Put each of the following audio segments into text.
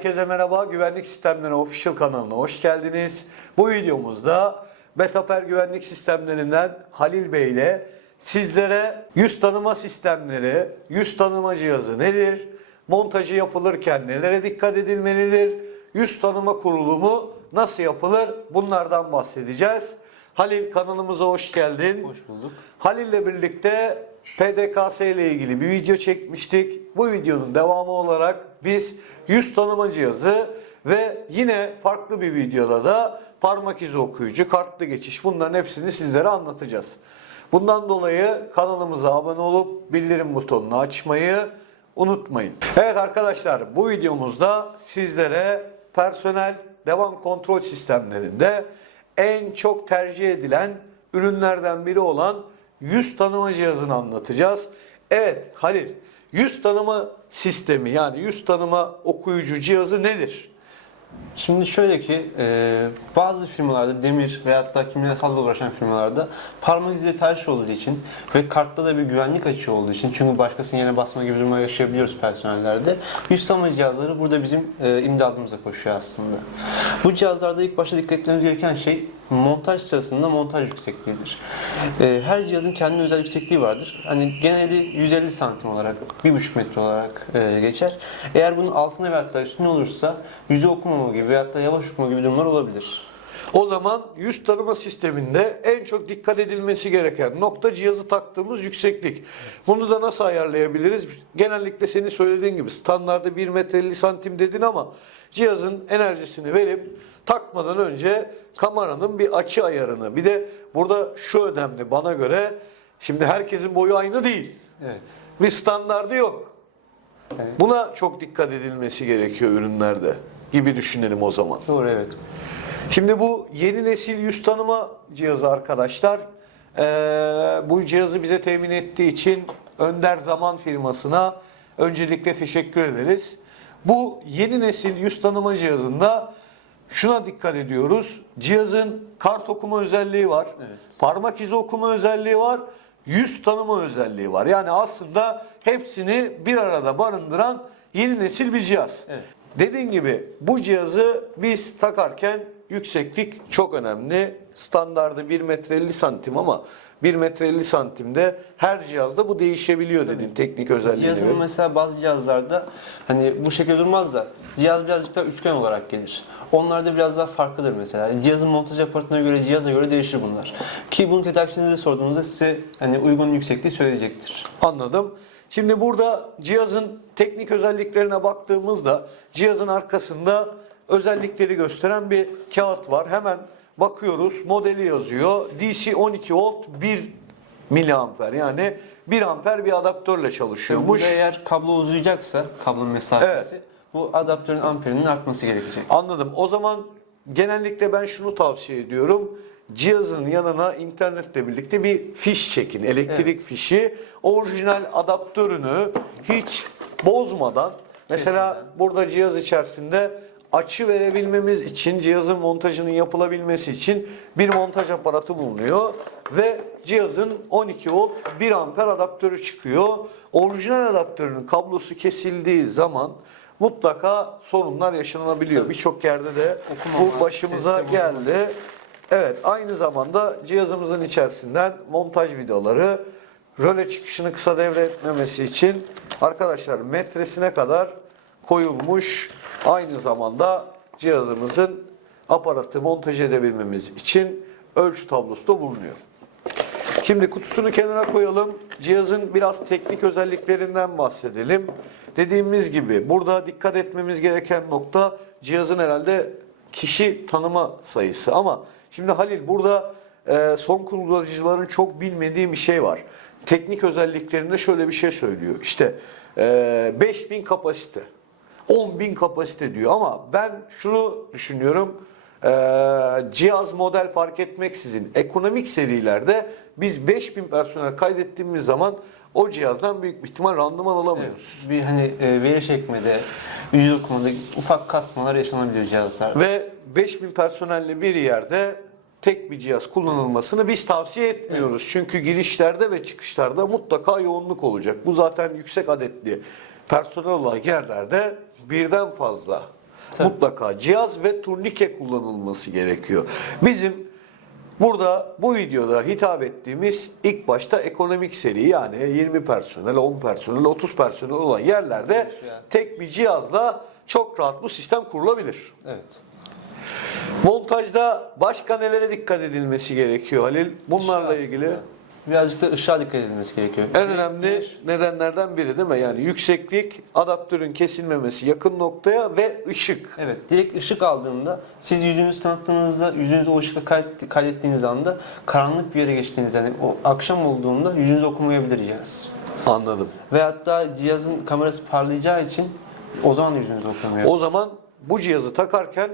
Herkese merhaba. Güvenlik Sistemleri Official kanalına hoş geldiniz. Bu videomuzda Betaper Güvenlik Sistemlerinden Halil Bey ile sizlere yüz tanıma sistemleri, yüz tanıma cihazı nedir? Montajı yapılırken nelere dikkat edilmelidir? Yüz tanıma kurulumu nasıl yapılır? Bunlardan bahsedeceğiz. Halil kanalımıza hoş geldin. Hoş bulduk. Halil'le birlikte PDKS ile ilgili bir video çekmiştik. Bu videonun devamı olarak biz yüz tanıma cihazı ve yine farklı bir videoda da parmak izi okuyucu, kartlı geçiş bunların hepsini sizlere anlatacağız. Bundan dolayı kanalımıza abone olup bildirim butonunu açmayı unutmayın. Evet arkadaşlar bu videomuzda sizlere personel devam kontrol sistemlerinde en çok tercih edilen ürünlerden biri olan yüz tanıma cihazını anlatacağız. Evet Halil, yüz tanıma sistemi yani yüz tanıma okuyucu cihazı nedir? Şimdi şöyle ki e, bazı firmalarda demir veyahut da kimyasalla uğraşan firmalarda parmak izi ters olduğu için ve kartta da bir güvenlik açığı olduğu için çünkü başkasının yerine basma gibi duruma yaşayabiliyoruz personellerde. Yüz tanıma cihazları burada bizim e, imdadımıza koşuyor aslında. Bu cihazlarda ilk başta dikkat etmemiz gereken şey montaj sırasında montaj yüksekliğidir. E, her cihazın kendine özel yüksekliği vardır. Hani genelde 150 santim olarak, 1,5 metre olarak e, geçer. Eğer bunun altına veyahut da üstüne olursa yüzü okumama gibi veyahut da yavaş okuma gibi durumlar olabilir. O zaman yüz tanıma sisteminde en çok dikkat edilmesi gereken nokta cihazı taktığımız yükseklik. Bunu da nasıl ayarlayabiliriz? Genellikle senin söylediğin gibi standartta 1 metre 50 santim dedin ama cihazın enerjisini verip takmadan önce kameranın bir açı ayarını bir de burada şu önemli bana göre şimdi herkesin boyu aynı değil. Evet. Bir standardı yok. Evet. Buna çok dikkat edilmesi gerekiyor ürünlerde gibi düşünelim o zaman. Doğru evet. Şimdi bu yeni nesil yüz tanıma cihazı arkadaşlar. Ee, bu cihazı bize temin ettiği için Önder Zaman firmasına öncelikle teşekkür ederiz. Bu yeni nesil yüz tanıma cihazında şuna dikkat ediyoruz. Cihazın kart okuma özelliği var. Evet. Parmak izi okuma özelliği var. Yüz tanıma özelliği var. Yani aslında hepsini bir arada barındıran yeni nesil bir cihaz. Evet. Dediğim gibi bu cihazı biz takarken yükseklik çok önemli. Standardı 1 metre 50 santim ama 1 metre 50 santimde her cihazda bu değişebiliyor dedin teknik özelliği. Cihazın mesela bazı cihazlarda hani bu şekilde durmaz da cihaz birazcık daha üçgen olarak gelir. Onlarda biraz daha farklıdır mesela. Cihazın montaj aparatına göre, cihaza göre değişir bunlar. Ki bunu tedarikçinize sorduğunuzda size hani uygun yüksekliği söyleyecektir. Anladım. Şimdi burada cihazın teknik özelliklerine baktığımızda cihazın arkasında özellikleri gösteren bir kağıt var. Hemen bakıyoruz. Modeli yazıyor. DC 12 volt 1 miliamper yani 1 amper bir adaptörle çalışıyormuş. Burada eğer kablo uzayacaksa, kablonun mesafesi, bu adaptörün amperinin artması gerekecek. Anladım. O zaman genellikle ben şunu tavsiye ediyorum. Cihazın yanına internetle birlikte bir fiş çekin. Elektrik Evet. fişi. Orijinal adaptörünü hiç bozmadan mesela Kesinlikle. burada cihaz içerisinde açı verebilmemiz için cihazın montajının yapılabilmesi için bir montaj aparatı bulunuyor ve cihazın 12 volt 1 amper adaptörü çıkıyor. Orijinal adaptörün kablosu kesildiği zaman mutlaka sorunlar yaşanabiliyor. Birçok yerde de Okumama, bu başımıza ses okumama. Evet, aynı zamanda cihazımızın içerisinden montaj vidaları, röle çıkışını kısa devre etmemesi için arkadaşlar metresine kadar koyulmuş. Aynı zamanda cihazımızın aparatı montaj edebilmemiz için ölçü tablosu da bulunuyor. Şimdi kutusunu kenara koyalım. Cihazın biraz teknik özelliklerinden bahsedelim. Dediğimiz gibi burada dikkat etmemiz gereken nokta cihazın herhalde kişi tanıma sayısı. Ama şimdi Halil burada e, son kullanıcıların çok bilmediği bir şey var. Teknik özelliklerinde şöyle bir şey söylüyor. İşte e, 5000 kapasite, 10.000 kapasite diyor ama ben şunu düşünüyorum. Ee, cihaz model fark etmeksizin ekonomik serilerde biz 5000 personel kaydettiğimiz zaman o cihazdan büyük bir ihtimal randıman alamıyoruz. Bir hani e, veri çekmede, yüz okumada ufak kasmalar yaşanabiliyor cihazlarda. Ve 5000 personelle bir yerde tek bir cihaz kullanılmasını biz tavsiye etmiyoruz. Çünkü girişlerde ve çıkışlarda mutlaka yoğunluk olacak. Bu zaten yüksek adetli personel olan yerlerde birden fazla Tabii. mutlaka cihaz ve turnike kullanılması gerekiyor. Bizim burada bu videoda hitap ettiğimiz ilk başta ekonomik seri yani 20 personel, 10 personel, 30 personel olan yerlerde tek bir cihazla çok rahat bu sistem kurulabilir. Evet. Montajda başka nelere dikkat edilmesi gerekiyor Halil? Bunlarla Işığa ilgili aslında Birazcık da ışığa dikkat edilmesi gerekiyor. en önemli nedenlerden biri değil mi? Yani yükseklik, adaptörün kesilmemesi yakın noktaya ve ışık. Evet, direkt ışık aldığında siz yüzünüzü tanıttığınızda, yüzünüzü o ışıkla kaydet- kaydettiğiniz anda karanlık bir yere geçtiğiniz yani o akşam olduğunda yüzünüzü okumayabilir cihaz. Anladım. Ve hatta cihazın kamerası parlayacağı için o zaman yüzünüzü okumaya. O zaman bu cihazı takarken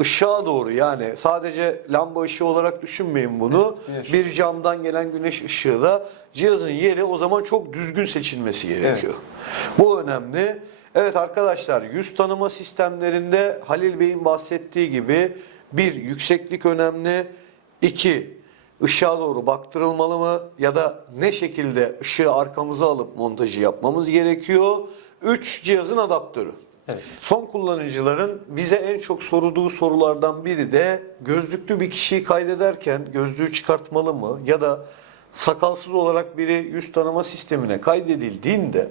ışığa doğru yani sadece lamba ışığı olarak düşünmeyin bunu. Evet, güneş. bir camdan gelen güneş ışığı da cihazın yeri o zaman çok düzgün seçilmesi gerekiyor. Bu önemli. Evet arkadaşlar yüz tanıma sistemlerinde Halil Bey'in bahsettiği gibi bir yükseklik önemli. iki ışığa doğru baktırılmalı mı ya da ne şekilde ışığı arkamıza alıp montajı yapmamız gerekiyor. Üç cihazın adaptörü. Evet. Son kullanıcıların bize en çok sorduğu sorulardan biri de gözlüklü bir kişiyi kaydederken gözlüğü çıkartmalı mı ya da sakalsız olarak biri yüz tanıma sistemine kaydedildiğinde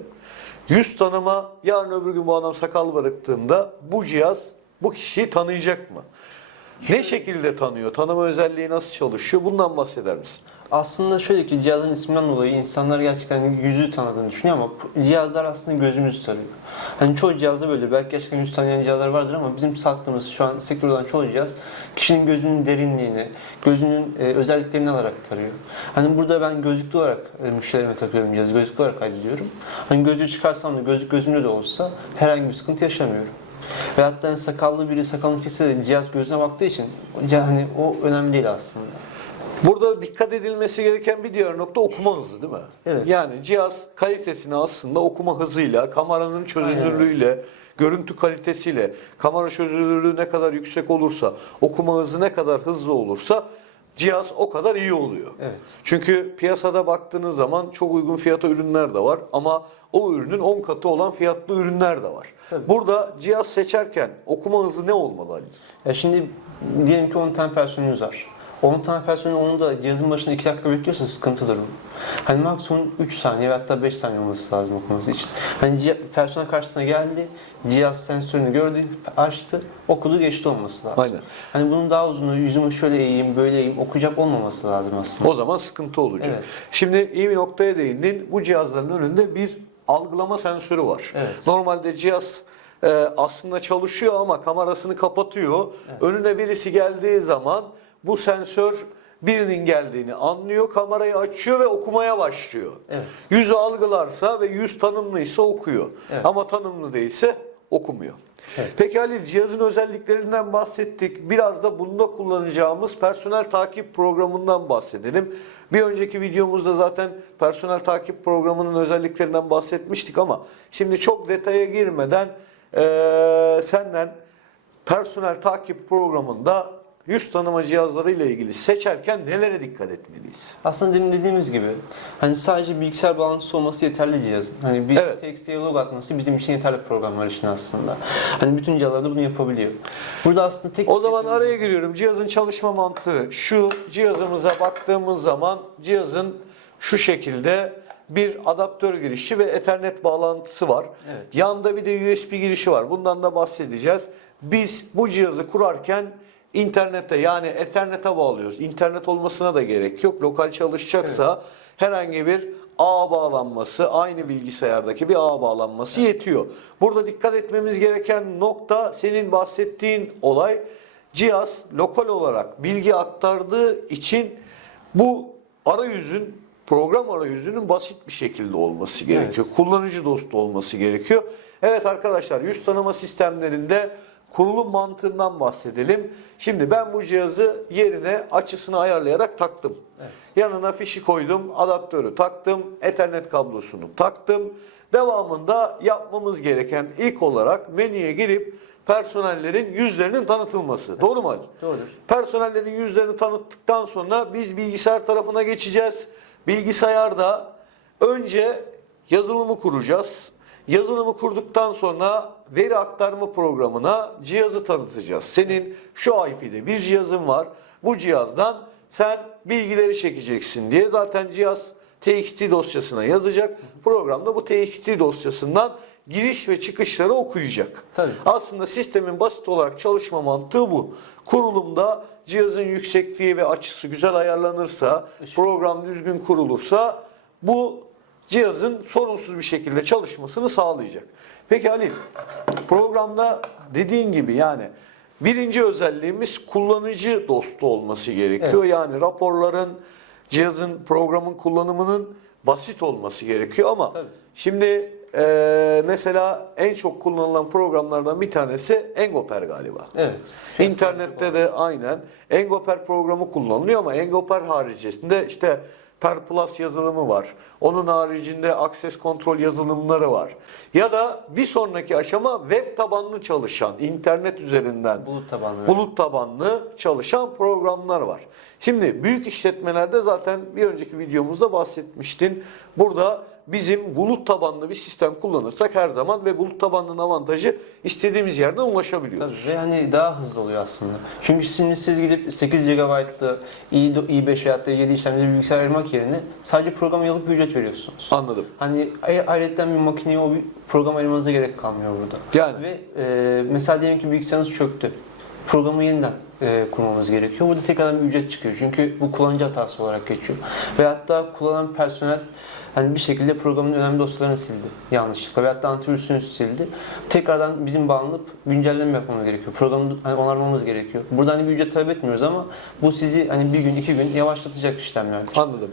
yüz tanıma yarın öbür gün bu adam sakal bıraktığında bu cihaz bu kişiyi tanıyacak mı? Ne şekilde tanıyor? Tanıma özelliği nasıl çalışıyor? Bundan bahseder misin? Aslında şöyle ki cihazın isminden dolayı insanlar gerçekten yüzü tanıdığını düşünüyor ama cihazlar aslında gözümüzü tanıyor. Hani çoğu cihazda böyle belki gerçekten yüz tanıyan cihazlar vardır ama bizim sattığımız şu an sektörde olan çoğu cihaz kişinin gözünün derinliğini, gözünün e, özelliklerini alarak tarıyor. Hani burada ben gözlüklü olarak e, takıyorum cihazı, gözlüklü olarak kaydediyorum. Hani gözlüğü çıkarsam da gözlük gözümde de olsa herhangi bir sıkıntı yaşamıyorum. Ve hatta hani sakallı biri sakalını kesse de cihaz gözüne baktığı için hani o önemli değil aslında. Burada dikkat edilmesi gereken bir diğer nokta okuma hızı değil mi? Evet. Yani cihaz kalitesini aslında okuma hızıyla, kameranın çözünürlüğüyle, görüntü kalitesiyle, kamera çözünürlüğü ne kadar yüksek olursa, okuma hızı ne kadar hızlı olursa cihaz o kadar iyi oluyor. Evet. Çünkü piyasada baktığınız zaman çok uygun fiyata ürünler de var ama o ürünün 10 katı olan fiyatlı ürünler de var. Tabii. Burada cihaz seçerken okuma hızı ne olmalı Ali? Ya şimdi diyelim ki 10 tane personeliniz var. 10 tane personel onu da cihazın başına 2 dakika bekliyorsa sıkıntıdır bu. Hani maksimum 3 saniye ve hatta 5 saniye olması lazım okuması için. Hani personel karşısına geldi, cihaz sensörünü gördü, açtı, okudu geçti olması lazım. Aynen. Hani bunun daha uzunu, yüzümü şöyle eğeyim, böyle eğeyim, okuyacak olmaması lazım aslında. O zaman sıkıntı olacak. Evet. Şimdi iyi bir noktaya değindin. Bu cihazların önünde bir algılama sensörü var. Evet. Normalde cihaz e, aslında çalışıyor ama kamerasını kapatıyor. Önüne birisi geldiği zaman bu sensör birinin geldiğini anlıyor, kamerayı açıyor ve okumaya başlıyor. Evet. Yüzü algılarsa ve yüz tanımlıysa okuyor. Evet. Ama tanımlı değilse okumuyor. Evet. Peki Halil cihazın özelliklerinden bahsettik. Biraz da bunda kullanacağımız personel takip programından bahsedelim. Bir önceki videomuzda zaten personel takip programının özelliklerinden bahsetmiştik ama şimdi çok detaya girmeden eee, senden personel takip programında yüz tanıma cihazları ile ilgili seçerken nelere dikkat etmeliyiz? Aslında demin dediğimiz gibi hani sadece bilgisayar bağlantısı olması yeterli cihazın. Hani bir Evet. text diyalog atması bizim için yeterli programlar için aslında. Hani bütün cihazlarda bunu yapabiliyor. Burada aslında tek O zaman araya giriyorum. Cihazın çalışma mantığı şu. Cihazımıza baktığımız zaman cihazın şu şekilde bir adaptör girişi ve Ethernet bağlantısı var. Evet. Yanda bir de USB girişi var. Bundan da bahsedeceğiz. Biz bu cihazı kurarken internete yani Ethernet'e bağlıyoruz. İnternet olmasına da gerek yok. Lokal çalışacaksa herhangi bir ağ bağlanması, aynı bilgisayardaki bir ağ bağlanması yetiyor. Burada dikkat etmemiz gereken nokta senin bahsettiğin olay cihaz lokal olarak bilgi aktardığı için bu arayüzün program arayüzünün basit bir şekilde olması gerekiyor. Kullanıcı dostu olması gerekiyor. Evet arkadaşlar yüz tanıma sistemlerinde kurulum mantığından bahsedelim. Şimdi ben bu cihazı yerine açısını ayarlayarak taktım. Evet. Yanına fişi koydum, adaptörü taktım, Ethernet kablosunu taktım. Devamında yapmamız gereken ilk olarak menüye girip personellerin yüzlerinin tanıtılması. Doğru mu Ali? Doğrudur. Personellerin yüzlerini tanıttıktan sonra biz bilgisayar tarafına geçeceğiz. Bilgisayarda önce yazılımı kuracağız. Yazılımı kurduktan sonra veri aktarma programına cihazı tanıtacağız. Senin şu IP'de bir cihazın var. Bu cihazdan sen bilgileri çekeceksin diye zaten cihaz TXT dosyasına yazacak. Programda bu TXT dosyasından giriş ve çıkışları okuyacak. Tabii. Aslında sistemin basit olarak çalışma mantığı bu. Kurulumda cihazın yüksekliği ve açısı güzel ayarlanırsa, program düzgün kurulursa bu cihazın sorunsuz bir şekilde çalışmasını sağlayacak. Peki Halil, programda dediğin gibi yani birinci özelliğimiz kullanıcı dostu olması gerekiyor. Yani raporların, cihazın, programın kullanımının basit olması gerekiyor ama Tabii. Şimdi eee, mesela en çok kullanılan programlardan bir tanesi Engoper galiba. Evet. İnternette de aynen Engoper programı kullanılıyor ama Engoper haricinde işte Per Plus yazılımı var. Onun haricinde Access Control yazılımları var. Ya da bir sonraki aşama web tabanlı çalışan, internet üzerinden Bulut tabanlı. bulut tabanlı çalışan programlar var. Şimdi büyük işletmelerde zaten bir önceki videomuzda bahsetmiştin. Burada bizim bulut tabanlı bir sistem kullanırsak her zaman ve bulut tabanlının avantajı istediğimiz yerden ulaşabiliyoruz. Tabii ve hani daha hızlı oluyor aslında. Çünkü şimdi siz gidip 8 GB'lı i i5 veyahut da 7 işlemcili bir bilgisayar ayırmak yerine sadece programa yıllık bir ücret veriyorsunuz. Anladım. Hani ay- ayrıca bir makineye o bir program ayırmanıza gerek kalmıyor burada. Yani. Ve e, mesela diyelim ki bilgisayarınız çöktü. Programı yeniden e, kurmamız gerekiyor. Burada tekrardan bir ücret çıkıyor. Çünkü bu kullanıcı hatası olarak geçiyor. Ve hatta kullanan personel hani bir şekilde programın önemli dosyalarını sildi yanlışlıkla. Ve hatta antivirüsünü sildi. Tekrardan bizim bağlanıp güncelleme yapmamız gerekiyor. Programı hani onarmamız gerekiyor. Burada hani bir ücret talep etmiyoruz ama bu sizi hani bir gün iki gün yavaşlatacak işlemlerdir. Anladım.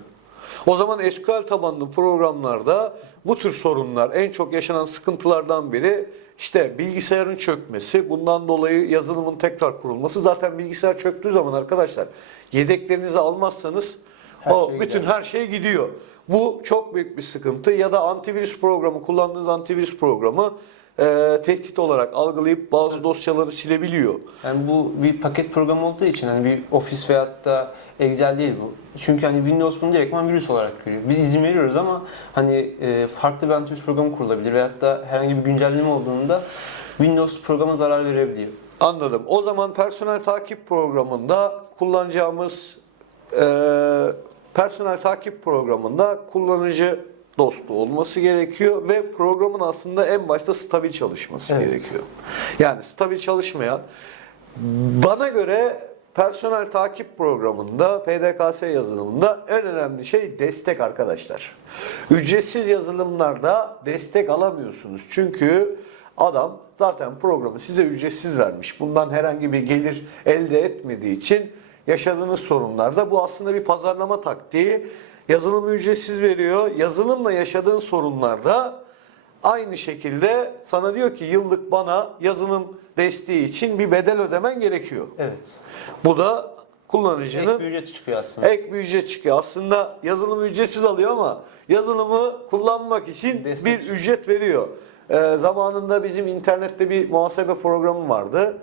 O zaman SQL tabanlı programlarda bu tür sorunlar en çok yaşanan sıkıntılardan biri işte bilgisayarın çökmesi, bundan dolayı yazılımın tekrar kurulması. Zaten bilgisayar çöktüğü zaman arkadaşlar yedeklerinizi almazsanız Her o şey bütün gider. her şey gidiyor. Bu çok büyük bir sıkıntı ya da antivirüs programı kullandığınız antivirüs programı e, tehdit olarak algılayıp bazı dosyaları silebiliyor. Yani bu bir paket programı olduğu için hani bir Office veyahut da Excel değil bu. Çünkü hani Windows bunu direktman virüs olarak görüyor. Biz izin veriyoruz ama hani e, farklı bir antivirüs programı kurulabilir veyahut da herhangi bir güncelleme olduğunda Windows programa zarar verebiliyor. Anladım. O zaman personel takip programında kullanacağımız e, personel takip programında kullanıcı dostu olması gerekiyor ve programın aslında en başta stabil çalışması Evet. gerekiyor. Yani stabil çalışmayan bana göre personel takip programında PDKS yazılımında en önemli şey destek arkadaşlar. Ücretsiz yazılımlarda destek alamıyorsunuz. Çünkü adam zaten programı size ücretsiz vermiş. Bundan herhangi bir gelir elde etmediği için yaşadığınız sorunlarda bu aslında bir pazarlama taktiği. Yazılımı ücretsiz veriyor. Yazılımla yaşadığın sorunlarda Aynı şekilde sana diyor ki yıllık bana yazılım desteği için bir bedel ödemen gerekiyor. Evet. Bu da kullanıcının Ek bir ücret çıkıyor aslında. ek bir ücret çıkıyor. Aslında yazılımı ücretsiz alıyor ama yazılımı kullanmak için Destek. bir ücret veriyor. Ee, zamanında bizim internette bir muhasebe programı vardı.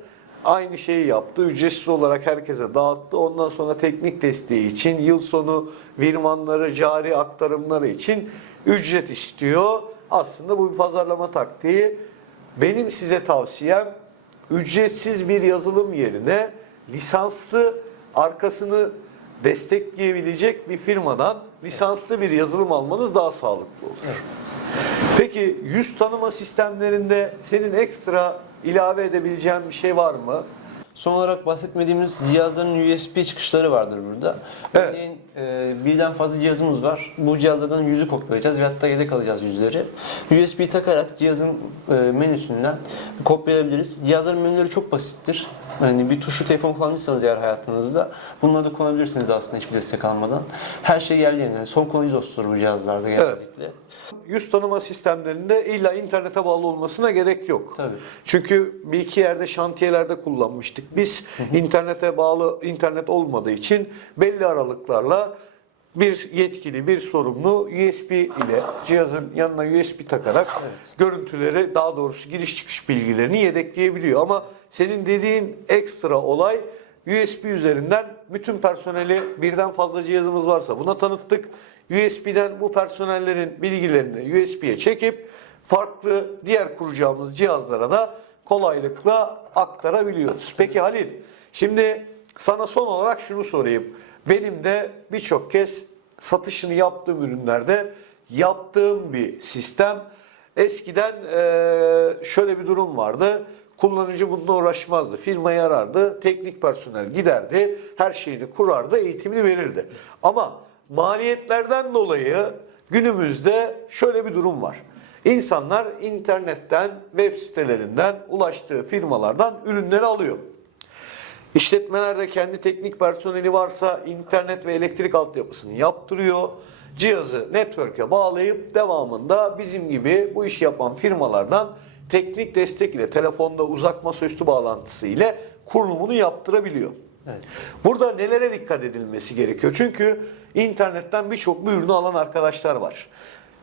Aynı şeyi yaptı. Ücretsiz olarak herkese dağıttı. Ondan sonra teknik desteği için, yıl sonu virmanları, cari aktarımları için ücret istiyor. Aslında bu bir pazarlama taktiği. Benim size tavsiyem ücretsiz bir yazılım yerine lisanslı arkasını destekleyebilecek bir firmadan lisanslı bir yazılım almanız daha sağlıklı olur. Peki yüz tanıma sistemlerinde senin ekstra ilave edebileceğin bir şey var mı? Son olarak bahsetmediğimiz cihazların USB çıkışları vardır burada. Evet. Örneğin e, birden fazla cihazımız var. Bu cihazlardan yüzü kopyalayacağız ve hatta yedek alacağız yüzleri. USB takarak cihazın e, menüsünden kopyalayabiliriz. Cihazların menüleri çok basittir. Yani bir tuşlu telefon kullanmışsanız eğer hayatınızda bunları da kullanabilirsiniz aslında hiçbir destek almadan. Her şey yerli yerine. Son kullanıcı dostudur bu cihazlarda genellikle. Yüz tanıma sistemlerinde illa internete bağlı olmasına gerek yok. Tabii. Çünkü bir iki yerde şantiyelerde kullanmıştık. Biz internete bağlı internet olmadığı için belli aralıklarla bir yetkili, bir sorumlu USB ile cihazın yanına USB takarak Evet. görüntüleri daha doğrusu giriş çıkış bilgilerini yedekleyebiliyor. Ama senin dediğin ekstra olay USB üzerinden bütün personeli birden fazla cihazımız varsa buna tanıttık. USB'den bu personellerin bilgilerini USB'ye çekip farklı diğer kuracağımız cihazlara da kolaylıkla aktarabiliyoruz. Peki Halil, şimdi sana son olarak şunu sorayım. Benim de birçok kez satışını yaptığım ürünlerde yaptığım bir sistem. Eskiden eee, şöyle bir durum vardı. Kullanıcı bununla uğraşmazdı. Firmayı arardı. Teknik personel giderdi. Her şeyini kurardı. Eğitimini verirdi. Ama maliyetlerden dolayı günümüzde şöyle bir durum var. İnsanlar internetten, web sitelerinden, ulaştığı firmalardan ürünleri alıyor. İşletmelerde kendi teknik personeli varsa internet ve elektrik altyapısını yaptırıyor. Cihazı network'e bağlayıp devamında bizim gibi bu işi yapan firmalardan teknik destek ile telefonda uzak masaüstü bağlantısı ile kurulumunu yaptırabiliyor. Evet. Burada nelere dikkat edilmesi gerekiyor? Çünkü internetten birçok bir ürünü alan arkadaşlar var.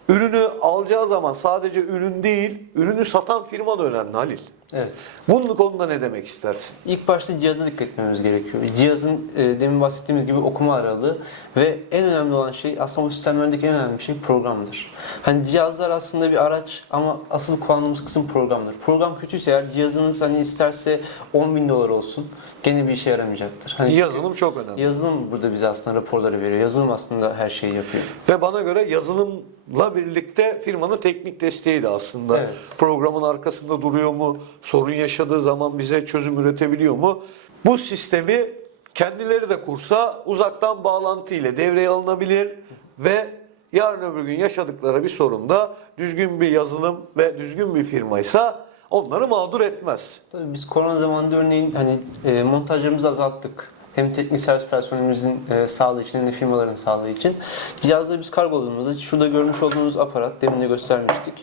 Ürünü alacağı zaman sadece ürün değil, ürünü satan firma da önemli Halil. Evet. Bunun konuda ne demek istersin? İlk başta cihaza dikkat etmemiz gerekiyor. Cihazın e, demin bahsettiğimiz gibi okuma aralığı ve en önemli olan şey aslında bu sistemlerdeki en önemli şey programdır. Hani cihazlar aslında bir araç ama asıl kullandığımız kısım programdır. Program kötüyse eğer cihazınız hani isterse 10 bin dolar olsun gene bir işe yaramayacaktır. Hani Yazılım çok önemli. Yazılım burada bize aslında raporları veriyor. Yazılım aslında her şeyi yapıyor. Ve bana göre yazılımla birlikte firmanın teknik desteği de aslında Evet. programın arkasında duruyor mu? Sorun yaşadığı zaman bize çözüm üretebiliyor mu? Bu sistemi kendileri de kursa uzaktan bağlantı ile devreye alınabilir ve yarın öbür gün yaşadıkları bir sorunda düzgün bir yazılım ve düzgün bir firmaysa onları mağdur etmez. Tabii biz korona zamanında örneğin hani e, montajlarımızı azalttık. Hem teknik servis personelimizin e, sağlığı için hem de firmaların sağlığı için. Cihazları biz kargoladığımızda şurada görmüş olduğunuz aparat, demin de göstermiştik.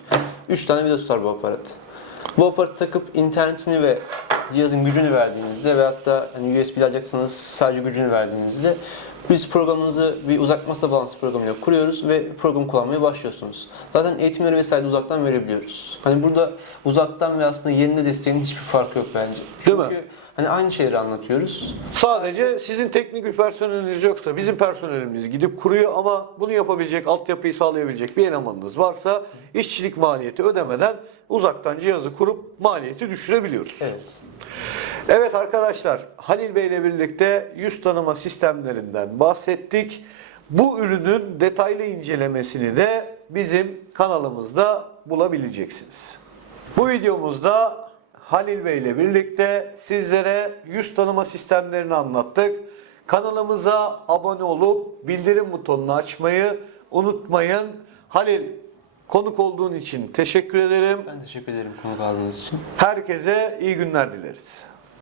3 tane vida bu aparat. Bu aparatı takıp internetini ve cihazın gücünü verdiğinizde ve hatta hani USB alacaksanız sadece gücünü verdiğinizde biz programınızı bir uzak masa bağlantısı programıyla kuruyoruz ve programı kullanmaya başlıyorsunuz. Zaten eğitimleri vesaire uzaktan verebiliyoruz. Hani burada uzaktan ve aslında yerinde desteğin hiçbir farkı yok bence. Değil Çünkü mi? Hani aynı şeyleri anlatıyoruz. Sadece sizin teknik bir personeliniz yoksa bizim personelimiz gidip kuruyor ama bunu yapabilecek, altyapıyı sağlayabilecek bir elemanınız varsa işçilik maliyeti ödemeden uzaktan cihazı kurup maliyeti düşürebiliyoruz. Evet. Evet arkadaşlar Halil Bey ile birlikte yüz tanıma sistemlerinden bahsettik. Bu ürünün detaylı incelemesini de bizim kanalımızda bulabileceksiniz. Bu videomuzda Halil Bey ile birlikte sizlere yüz tanıma sistemlerini anlattık. Kanalımıza abone olup bildirim butonunu açmayı unutmayın. Halil konuk olduğun için teşekkür ederim. Ben teşekkür ederim konuk aldığınız için. Herkese iyi günler dileriz.